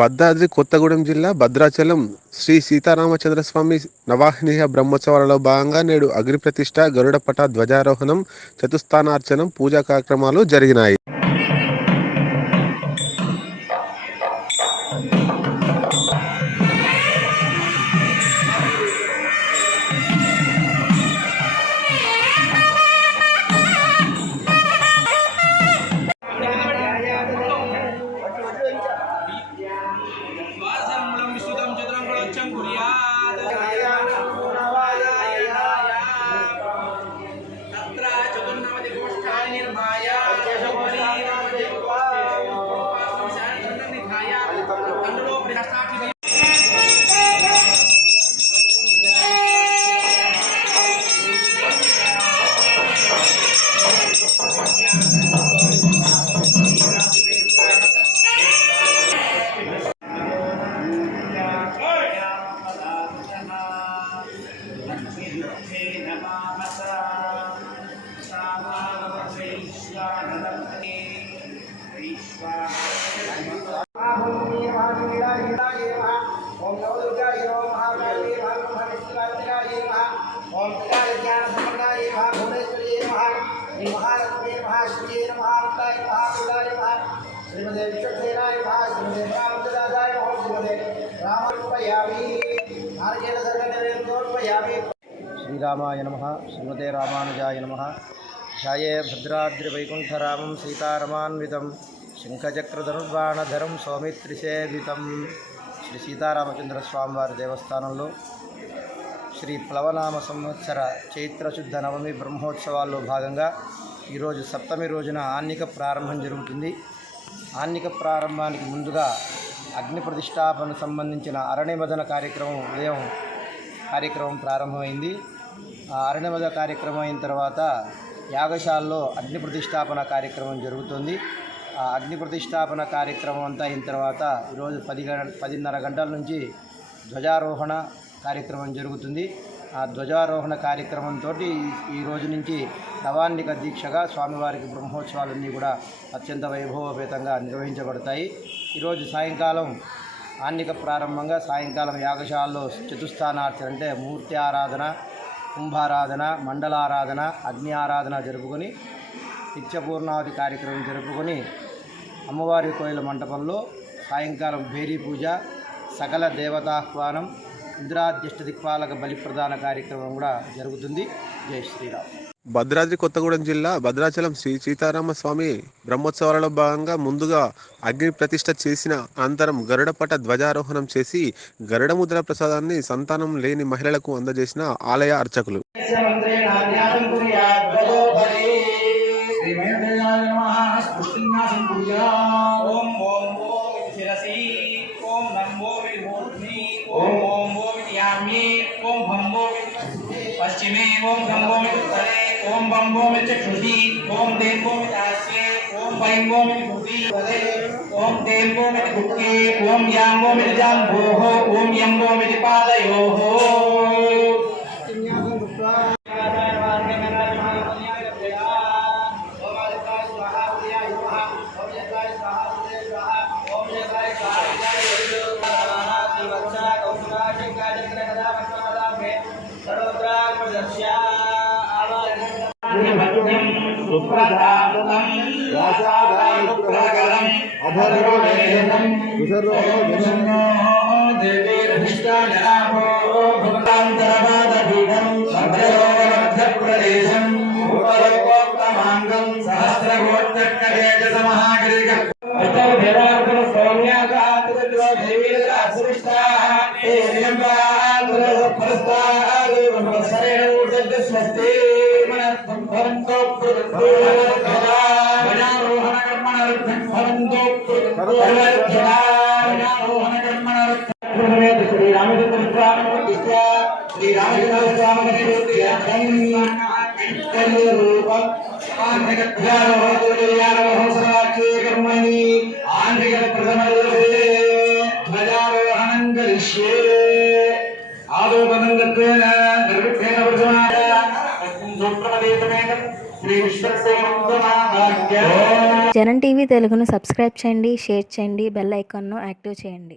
భద్రాద్రి కొత్తగూడెం జిల్లా భద్రాచలం శ్రీ సీతారామచంద్రస్వామి నవాహ్నియ బ్రహ్మోత్సవాలలో భాగంగా నేడు అగ్నిప్రతిష్ఠ, గరుడపట ధ్వజారోహణం, చతుస్థానార్చనం, పూజా కార్యక్రమాలు జరిగినాయి. శ్రీరామాయ నమః. శ్రీమతే రామానుజాయ నమః. ఛాయే భద్రాద్రివైకుంఠరామం సీతారమాన్వితం శంఖచక్రధనుర్బాణధరం సౌమిత్రిసేవితం. శ్రీ సీతారామచంద్ర స్వామివారి దేవస్థానంలో శ్రీ ప్లవనామ సంవత్సర చైత్రశుద్ధ నవమి బ్రహ్మోత్సవాల్లో భాగంగా ఈరోజు సప్తమి రోజున ఆన్నిక ప్రారంభం జరుగుతుంది. ఆన్నిక ప్రారంభానికి ముందుగా అగ్ని ప్రతిష్టాపనకు సంబంధించిన అరణ్యమదన కార్యక్రమం ప్రారంభమైంది. ఆ అరణ్యమద కార్యక్రమం అయిన తర్వాత యాగశాలలో అగ్ని ప్రతిష్టాపన కార్యక్రమం జరుగుతుంది. ఆ అగ్ని ప్రతిష్టాపన కార్యక్రమం అంతా అయిన తర్వాత ఈరోజు 10:30 గంటల నుంచి ధ్వజారోహణ కార్యక్రమం జరుగుతుంది. ఆ ధ్వజారోహణ కార్యక్రమంతో ఈ రోజు నుంచి నవాన్నిక దీక్షగా స్వామివారికి బ్రహ్మోత్సవాలన్నీ కూడా అత్యంత వైభవపేతంగా నిర్వహించబడతాయి. ఈరోజు సాయంకాలం ఆన్నిక ప్రారంభంగా సాయంకాలం యాగశాలలో చతుస్థానార్చన అంటే మూర్తి ఆరాధన, కుంభారాధన, మండలారాధన, అగ్ని ఆరాధన జరుపుకొని నిత్యపూర్ణావతి కార్యక్రమం జరుపుకొని అమ్మవారి కోయిల మంటపంలో సాయంకాలం భేరీ పూజ, సకల దేవతాహ్వానం, ఇంద్రాధ్యష్ట దిక్పాలక బలి ప్రదాన కార్యక్రమం కూడా జరుగుతుంది. జై శ్రీరామ్. భద్రాద్రి కొత్తగూడెం జిల్లా భద్రాచలం శ్రీ సీతారామస్వామి బ్రహ్మోత్సవాలలో భాగంగా ముందుగా అగ్ని ప్రతిష్ఠ చేసిన అనంతరం గరుడపట ధ్వజారోహణం చేసి గరుడముద్ర ప్రసాదాన్ని సంతానం లేని మహిళలకు అందజేసిన ఆలయ అర్చకులు. पश्चिमे ओम गंगो में उत्तरे ओम बंगो में चक्षुषी ओम देवो में दास्ये ओम वैंगो में भूति वदे ओम देवो में भुक्के ओम यांगो में जाम्भोः ओम यंगो में पादयोः. श्री विश्वक्सेन జనం టీవీ తెలుగును సబ్స్క్రైబ్ చేయండి, షేర్ చేయండి, బెల్ ఐకాన్ను యాక్టివ్ చేయండి.